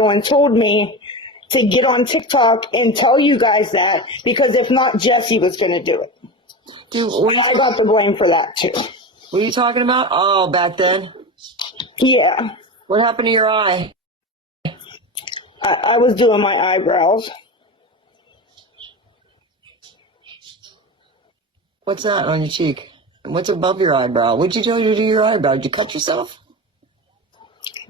and told me to get on TikTok and tell you guys that, because if not, Jesse was going to do it. Dude, I got the blame for that too. what are you talking about? Oh, back then? Yeah. What happened to your eye? I was doing my eyebrows. What's that on your cheek? What's above your eyebrow? What'd you do to your eyebrow? Did you cut yourself?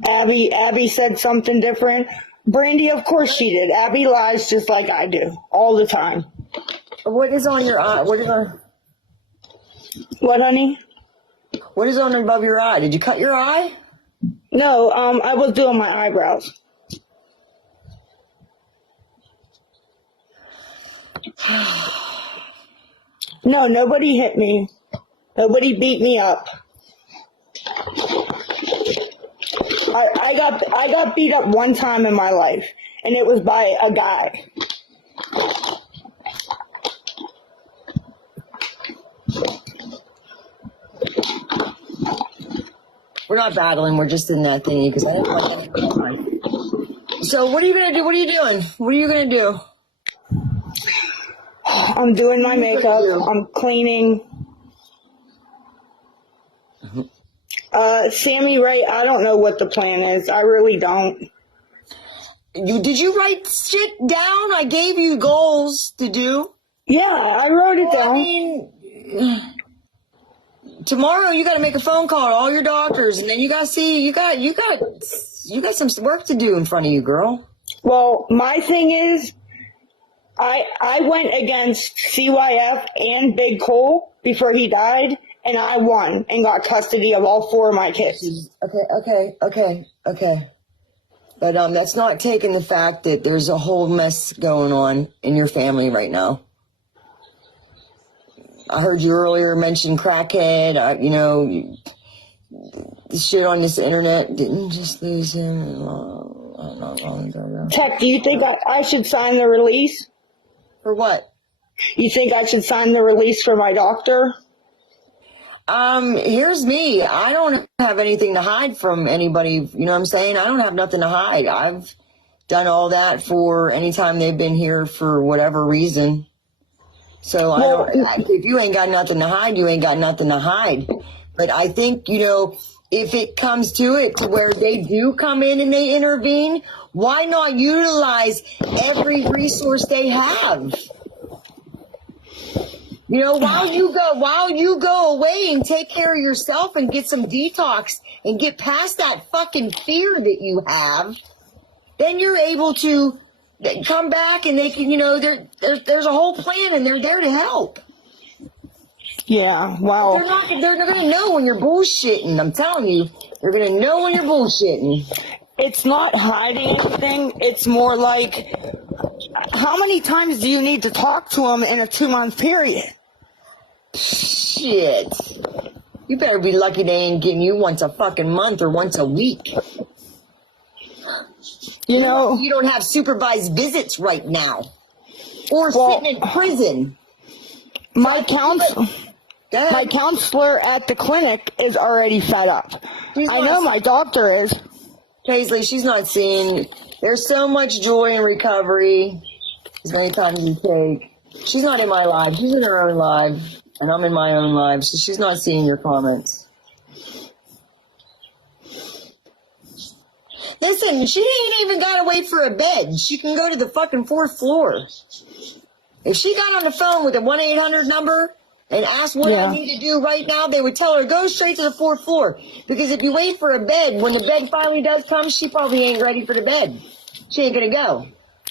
Abby said something different. Brandy, of course she did. Abby lies just like I do, all the time. What is on your eye? What honey? What is on above your eye? Did you cut your eye? No, I was doing my eyebrows. No, nobody hit me. Nobody beat me up. I got beat up one time in my life, and it was by a guy. We're not battling. We're just in that thingy because I don't like it. So what are you gonna do? What are you doing? What are you gonna do? I'm doing my makeup. I'm cleaning. Sammy Ray, I don't know what the plan is. I really don't. Did you write shit down? I gave you goals to do. Yeah, I wrote it down. I mean, tomorrow you got to make a phone call to all your doctors, and then you got to see. You got some work to do in front of you, girl. Well, my thing is, I went against CYF and Big Cole before he died, and I won and got custody of all 4 of my kids. Okay. But that's not taking the fact that there's a whole mess going on in your family right now. I heard you earlier mention crackhead. The shit on this internet. Didn't just lose him not long ago. Tech, do you think I should sign the release? For what? You think I should sign the release for my doctor? Here's me. I don't have anything to hide from anybody. You know what I'm saying? I don't have nothing to hide. I've done all that for any time they've been here for whatever reason. So if you ain't got nothing to hide, you ain't got nothing to hide. But I think, if it comes to it to where they do come in and they intervene, why not utilize every resource they have? While you go away and take care of yourself and get some detox and get past that fucking fear that you have, then you're able to come back and they can, there's a whole plan and they're there to help. Yeah, wow. They're going to know when you're bullshitting. I'm telling you, they're going to know when you're bullshitting. It's not hiding anything. It's more like, how many times do you need to talk to them in a 2-month period? Shit. You better be lucky they ain't getting you once a fucking month or once a week. You don't have supervised visits right now. Or sitting in prison. My counselor at the clinic is already fed up. I know my doctor is. Paisley, she's not seeing. There's so much joy in recovery. As many times you take. She's not in my life. She's in her own life. And I'm in my own life. So she's not seeing your comments. Listen, she ain't even got to wait for a bed. She can go to the fucking 4th floor. If she got on the phone with a 1-800 number and asked what I need to do right now, they would tell her, go straight to the 4th floor. Because if you wait for a bed, when the bed finally does come, she probably ain't ready for the bed. She ain't going to go.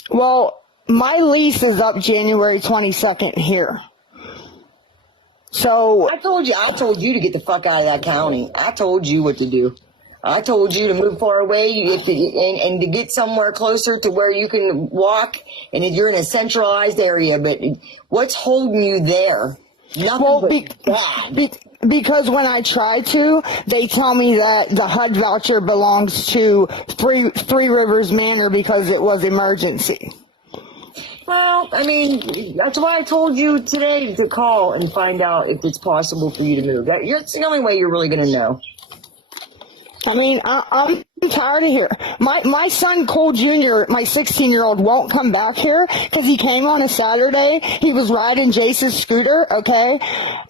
Well, my lease is up January 22nd here. So I told you to get the fuck out of that county. I told you what to do. I told you to move far away and to get somewhere closer to where you can walk and if you're in a centralized area. But what's holding you there? Nothing because when I try to, they tell me that the HUD voucher belongs to Three Rivers Manor because it was emergency. Well, I mean, that's why I told you today to call and find out if it's possible for you to move. That's the only way you're really going to know. I mean, I'm tired of here. My son Cole Jr., my 16-year-old, won't come back here because he came on a Saturday. He was riding Jace's scooter, okay?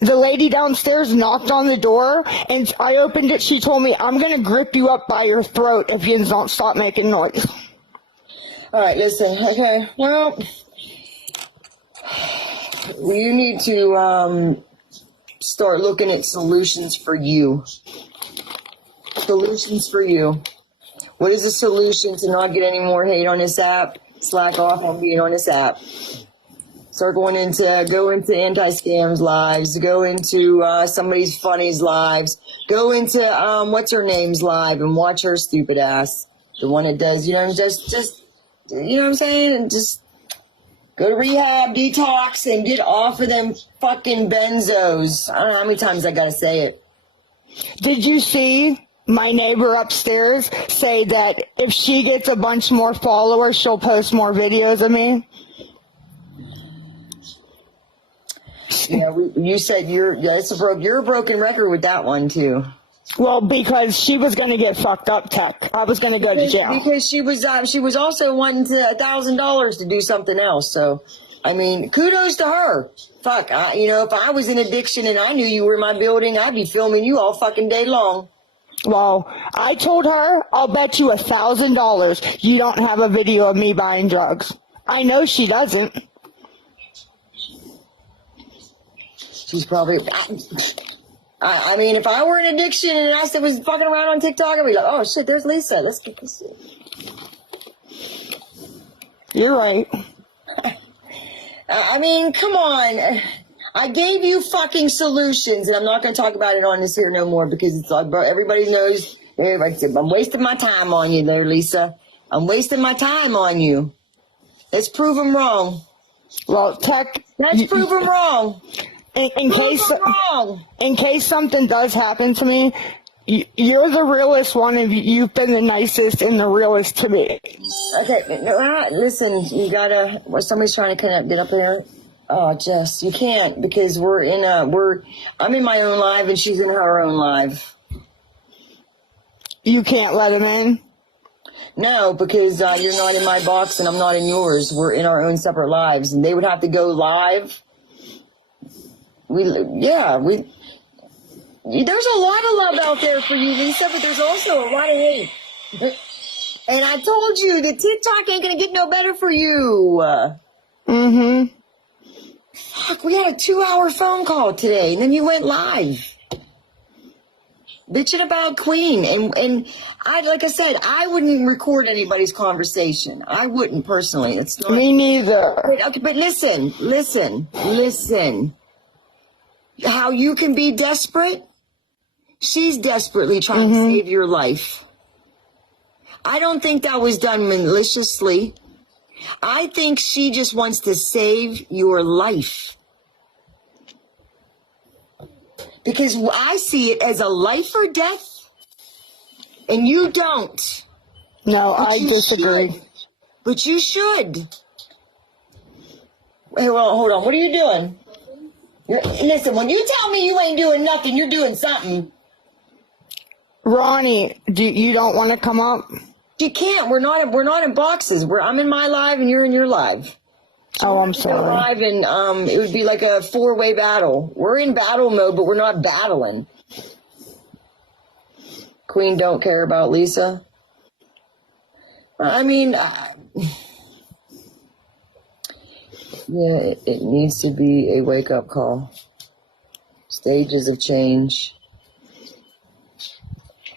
The lady downstairs knocked on the door, and I opened it. She told me, I'm going to grip you up by your throat if you don't stop making noise. All right, listen. Okay, well, you need to start looking at solutions for you. Solutions for you. What is the solution to not get any more hate on this app? Slack off on being on this app. Start go into anti-scams lives. Go into somebody's funny's lives. Go into what's her name's live and watch her stupid ass. The one that does, just you know what I'm saying? And just go to rehab, detox, and get off of them fucking benzos. I don't know how many times I gotta say it. Did you see my neighbor upstairs say that if she gets a bunch more followers, she'll post more videos of me? Yeah, you said you're a broken record with that one too. Well, because she was going to get fucked up, Tech. I was going to go to jail. Because she was also wanting $1,000 to do something else. So, I mean, kudos to her. Fuck, if I was in addiction and I knew you were in my building, I'd be filming you all fucking day long. Well, I told her, I'll bet you $1,000 you don't have a video of me buying drugs. I know she doesn't. She's probably... I mean, if I were in addiction and I was fucking around on TikTok, I'd be like, oh shit, there's Lisa. Let's get this. You're right. I mean, come on. I gave you fucking solutions, and I'm not going to talk about it on this here no more because it's like, everybody knows. I'm wasting my time on you there, Lisa. I'm wasting my time on you. Let's prove them wrong. Well, Tech... Let's prove them wrong. In case something does happen to me, you're the realest one of you. You've been the nicest and the realest to me. Okay, listen, you gotta. Somebody's trying to get up there. Oh, Jess, you can't because I'm in my own live and she's in her own live. You can't let him in? No, because you're not in my box and I'm not in yours. We're in our own separate lives, and they would have to go live. There's a lot of love out there for you, Lisa, but there's also a lot of hate. And I told you that TikTok ain't gonna get no better for you. Mm-hmm. Fuck, we had a 2-hour phone call today, and then you went live. Bitching about Queen. And like I said, I wouldn't record anybody's conversation. I wouldn't personally. It's not. Me neither. But listen. How you can be desperate? She's desperately trying to save your life. I don't think that was done maliciously. I think she just wants to save your life. Because I see it as a life or death, and you don't. No, I disagree. But you should. Hey, well, hold on. What are you doing? Listen, when you tell me you ain't doing nothing, you're doing something. Ronnie, you don't want to come up? You can't. We're not in boxes. I'm in my live and you're in your live. Oh, I'm sorry. Live and it would be like a 4-way battle. We're in battle mode, but we're not battling. Queen don't care about Lisa. I mean, yeah, it needs to be a wake-up call. Stages of change.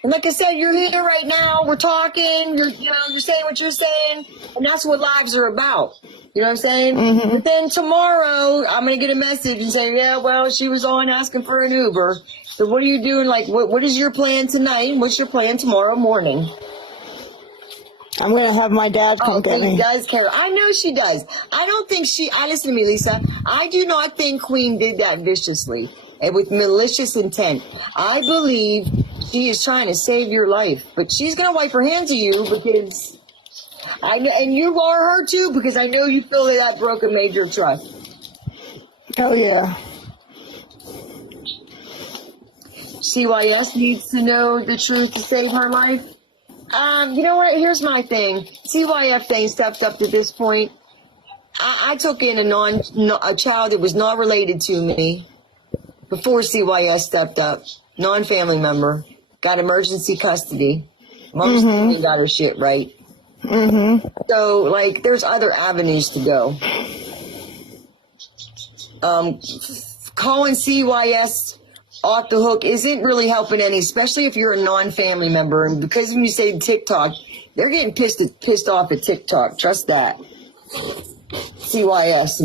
And like I said, you're here right now. We're talking. You're saying what you're saying, and that's what lives are about. You know what I'm saying? Mm-hmm. But then tomorrow, I'm gonna get a message and say, yeah, well, she was on asking for an Uber. So what are you doing? Like, what is your plan tonight? What's your plan tomorrow morning? I'm going to have my dad come get me. She does care. I know she does. I don't think listen to me, Lisa. I do not think Queen did that viciously and with malicious intent. I believe she is trying to save your life, but she's going to wipe her hands of you because and you are her too, because I know you feel that broken made your trust. Oh, yeah. CYS needs to know the truth to save her life. You know what? Here's my thing. CYF thing stepped up to this point. I took in a child that was not related to me before CYS stepped up. Non-family member, got emergency custody. Mom's got her shit right. So, like, there's other avenues to go. Calling CYS off the hook isn't really helping any, especially if you're a non-family member. And because when you say TikTok, they're getting pissed off at TikTok. Trust that. CYS.